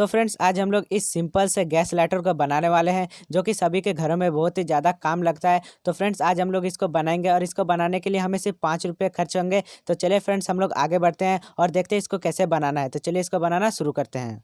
तो फ्रेंड्स आज हम लोग इस सिंपल से गैस लाइटर को बनाने वाले हैं जो कि सभी के घरों में बहुत ही ज़्यादा काम लगता है। तो फ्रेंड्स आज हम लोग इसको बनाएंगे और इसको बनाने के लिए हमें सिर्फ 5 रुपये खर्च होंगे। तो चलिए फ्रेंड्स हम लोग आगे बढ़ते हैं और देखते हैं इसको कैसे बनाना है। तो चलिए इसको बनाना शुरू करते हैं।